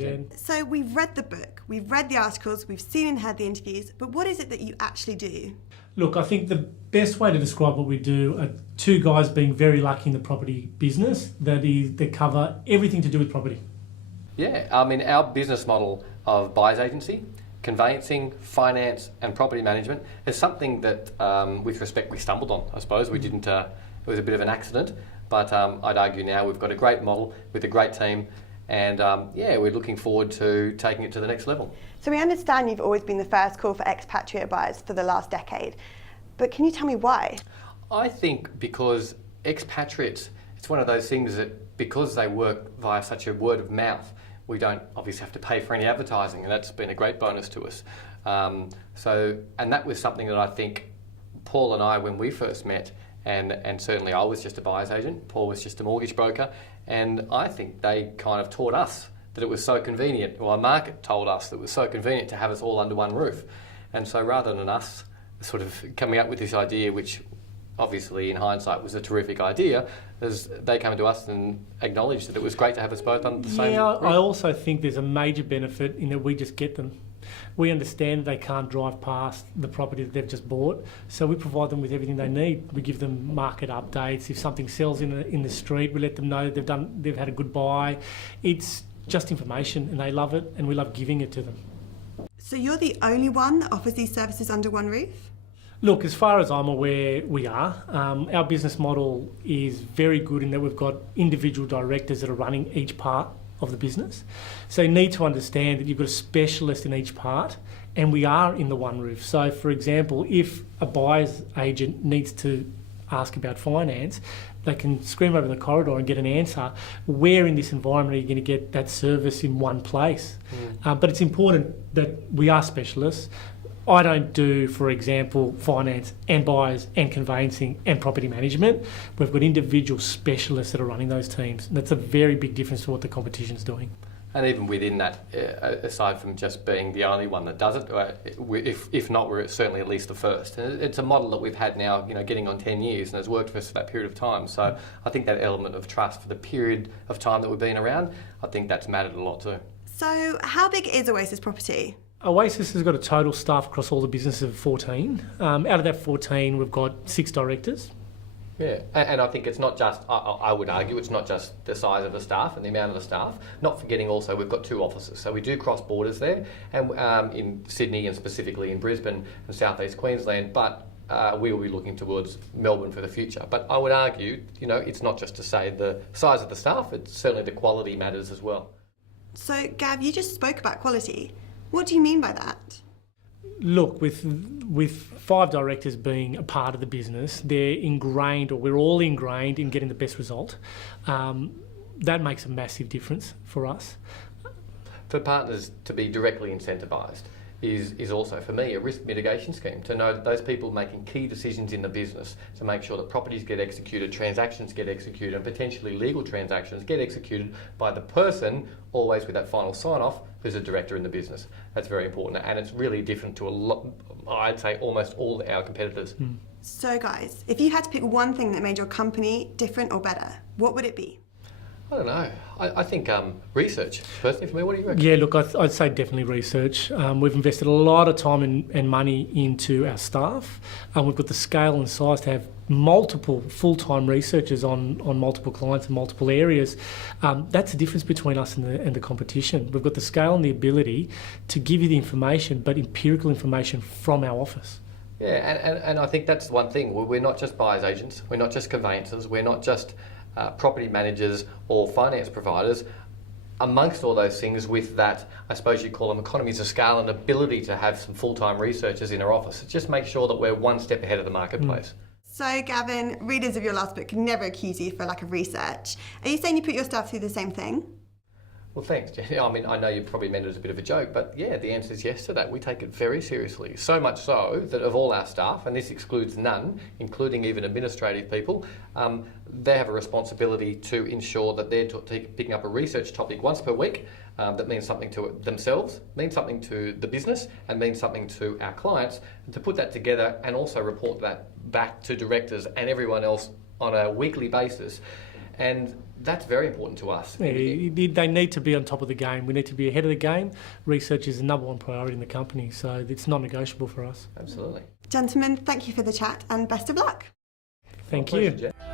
Jen. So we've read the book, we've read the articles, we've seen and heard the interviews, but what is it that you actually do? Look, I think the best way to describe what we do are two guys being very lucky in the property business that cover everything to do with property. Yeah, I mean, our business model of buyer's agency, conveyancing, finance and property management is something that, with respect, we stumbled on, I suppose. We didn't, it was a bit of an accident, but I'd argue now we've got a great model with a great team and we're looking forward to taking it to the next level. So we understand you've always been the first call for expatriate buyers for the last decade, but can you tell me why? I think because expatriates, it's one of those things that because they work via such a word of mouth, we don't obviously have to pay for any advertising, and that's been a great bonus to us. And that was something that I think Paul and I, when we first met, and certainly I was just a buyer's agent, Paul was just a mortgage broker, and I think they kind of taught us that it was so convenient, or our market told us that it was so convenient to have us all under one roof. And so rather than us sort of coming up with this idea, which obviously in hindsight was a terrific idea, as they came to us and acknowledged that it was great to have us both under the same roof. I also think there's a major benefit in that we just get them. We understand they can't drive past the property that they've just bought, so we provide them with everything they need. We give them market updates. If something sells in the street, we let them know they've had a good buy. It's just information, and they love it, and we love giving it to them. So you're the only one that offers these services under one roof? Look, as far as I'm aware, we are. Our business model is very good in that we've got individual directors that are running each part of the business. So you need to understand that you've got a specialist in each part, and we are in the one roof. So, for example, if a buyer's agent needs to ask about finance, they can scream over the corridor and get an answer. Where in this environment are you going to get that service in one place? But it's important that we are specialists. I don't do, for example, finance and buyers and conveyancing and property management. We've got individual specialists that are running those teams. And that's a very big difference to what the competition's doing. And even within that, aside from just being the only one that does it, if not, we're certainly at least the first. And it's a model that we've had now, getting on 10 years, and has worked for us for that period of time. So I think that element of trust for the period of time that we've been around, I think that's mattered a lot too. So how big is Oasis Property? Oasis has got a total staff across all the businesses of 14. Out of that 14, we've got 6 directors. Yeah, and I think it's not just, I would argue, it's not just the size of the staff and the amount of the staff, not forgetting also we've got 2 offices. So we do cross borders there, and in Sydney and specifically in Brisbane and South East Queensland, but we will be looking towards Melbourne for the future. But I would argue, it's not just to say the size of the staff, it's certainly the quality matters as well. So Gav, you just spoke about quality. What do you mean by that? Look, with 5 directors being a part of the business, they're ingrained, or we're all ingrained in getting the best result. That makes a massive difference for us. For partners to be directly incentivised is also, for me, a risk mitigation scheme, to know that those people making key decisions in the business to make sure that properties get executed, transactions get executed, and potentially legal transactions get executed by the person, always with that final sign-off, who's a director in the business. That's very important, and it's really different to a lot, I'd say almost all our competitors. So guys, if you had to pick one thing that made your company different or better, what would it be? I don't know. I think research, personally for me. What do you reckon? Yeah, look, I'd say definitely research. We've invested a lot of time and money into our staff. We've got the scale and size to have multiple full-time researchers on multiple clients in multiple areas. That's the difference between us and the competition. We've got the scale and the ability to give you the information, but empirical information from our office. Yeah, and I think that's one thing. We're not just buyers agents. We're not just conveyancers. We're not just property managers or finance providers. Amongst all those things, with that, I suppose you call them economies of scale and ability to have some full-time researchers in our office. It just makes sure that we're one step ahead of the marketplace. So Gavin, readers of your last book can never accuse you for lack of research. Are you saying you put your staff through the same thing? Well, thanks, Jenny. I mean, I know you probably meant it as a bit of a joke, but yeah, the answer is yes to that. We take it very seriously. So much so that of all our staff, and this excludes none, including even administrative people, they have a responsibility to ensure that they're picking up a research topic once per week that means something to themselves, means something to the business, and means something to our clients, and to put that together and also report that back to directors and everyone else on a weekly basis. And that's very important to us. Yeah, they need to be on top of the game. We need to be ahead of the game. Research is the number one priority in the company, so it's non-negotiable for us. Absolutely. Gentlemen, thank you for the chat and best of luck. Thank Well, you. pleasure, Jeff.